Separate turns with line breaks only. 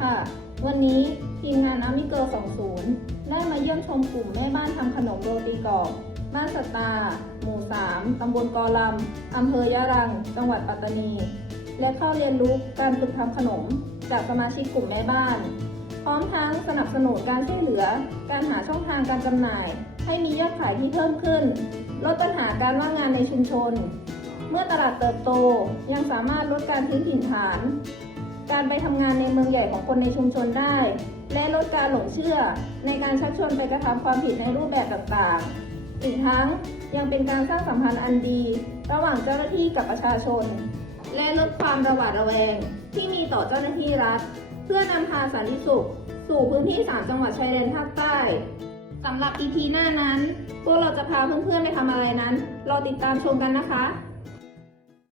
ค่ะ วันนี้ทีมงานอามิเกอร์20 ได้มาเยี่ยมชมกลุ่มแม่บ้านทำขนมโรตีกรอบ บ้านสตา หมู่ 3 ตำบลกอลำอำเภอยะรัง จังหวัดปัตตานี และเข้าเรียนรู้การฝึกทำขนม จากสมาชิกกลุ่มแม่บ้าน พร้อมทั้งสนับสนุนการช่วยเหลือ การหาช่องทางการจำหน่าย ให้มียอดขายที่เพิ่มขึ้น ลดปัญหาการว่างงานในชุมชน เมื่อตลาดเติบโตยังสามารถลดการทิ้งถิ่นฐาน การไปทำงานในเมืองใหญ่ของคนในชุมชนได้ และลดการหลงเชื่อในการชักชวนไปกระทำความผิดในรูปแบบต่างๆ อีกทั้งยังเป็นการสร้างสัมพันธ์อันดี ระหว่างเจ้าหน้าที่กับประชาชน และลดความระหวาดระแวง ที่มีต่อเจ้าหน้าที่รัฐ เพื่อนำพาสันติสุข สู่พื้นที่ 3 จังหวัดชายแดนภาคใต้สำหรับ EP หน้านั้นพวกเราจะพาเพื่อนๆไปทำอะไรนั้นรอติดตามชมกันนะคะ